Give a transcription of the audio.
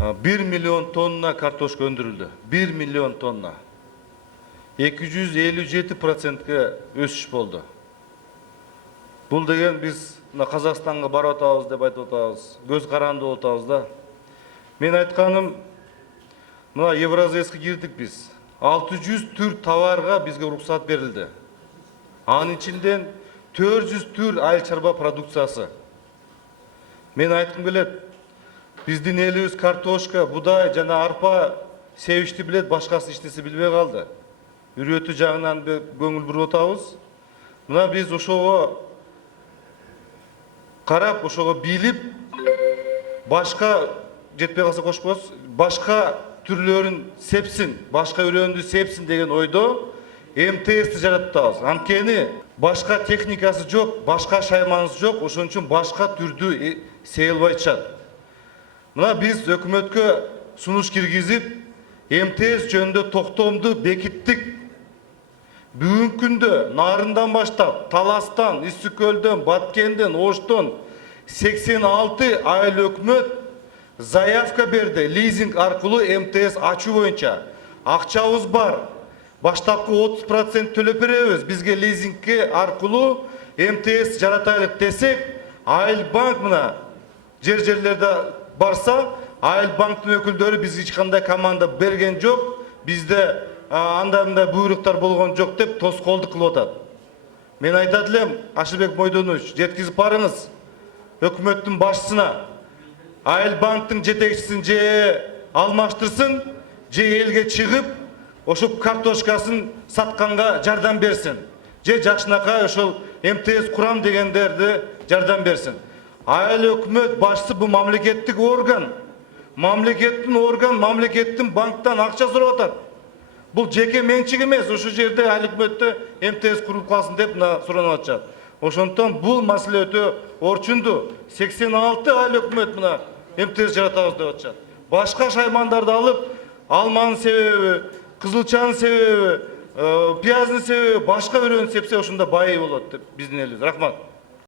1 milyon tonna kartoşka öndürüldü. 1 milyon tonna. 257%ге өсіш болды. Бұл деген біз Қазақстанға барып атабыз деп айтып атабыз. Көз қаранды болып атабыз да. Мен айтқаным, мына Евразиясқа кірдік біз. 600 түр товарға бізге рұқсат берілді. Анын içinden 400 түр айыл чарба продукциясы. Мен айтқым келеді, біздің еліміз картошка, будай жана арпа сеуішті білет, башқасы іштесі білбей қалды. Үрөтү жағынан көңіл бұрып отабыз. Мына біз ошоға қарап, ошоға биліп, башқа жетпей қалса қошпоз, башқа түрлерін сепсін, башқа үрөнді сепсін деген ойды МТС-ті жараттабыз. Анткени башқа техникасы жоқ, башқа шайманысы жоқ, ошон үчүн башқа түрдү сейилбай чыгат. Мына біз өкмөткө сунуш киргизип, МТС жөнүндө токтомду бекиттик. Бүгүнкү күндө Нарындан баштап, Таластан, Иссүкөлдөн, Баткенден, Оштон 86 айыл өкмөт заявка берди. Лизинг аркылуу МТС ачуу боюнча. Акчабыз бар. Баштапкы 30% төлөп беребиз. Бизге лизингке аркылуу МТС жаратайлык десек, айыл банк мына жерлерде барса, айыл банктын өкүлдөрү бизге эч кандай команда берген жок. Бизде анда буйруктар болгон жок деп тоскоолдук кылып атат. Мен айтат элем, Ашылбек Мойдонович, жеткизип барыңыз өкмөттүн башчысына. Айыл банктын жетекчисин же алмаштырсын, же элге чыгып, ошол картошкасын сатканга жардам берсин. Же жакшынакай ошол МТС курам дегендерди жардам берсин. Айыл өкмөт башчысы бул мамлекеттик орган. Мамлекеттин банктан акча сурап атат. Бұл жеке менчик эмес, ошол жерде айыл өкмөттө МТС куруп калсын деп суранып атышат. Ошондон бул маселе өтө орчунду. 86 айыл өкмөт мына МТС жаратабыз деп атышат. Башка шаймандарды алып, алманын себеби, кызылчанын себеби, пияздын себеби, башка өрөнү сепсе ошондо бай болот деп биздин элибиз. Рахмат.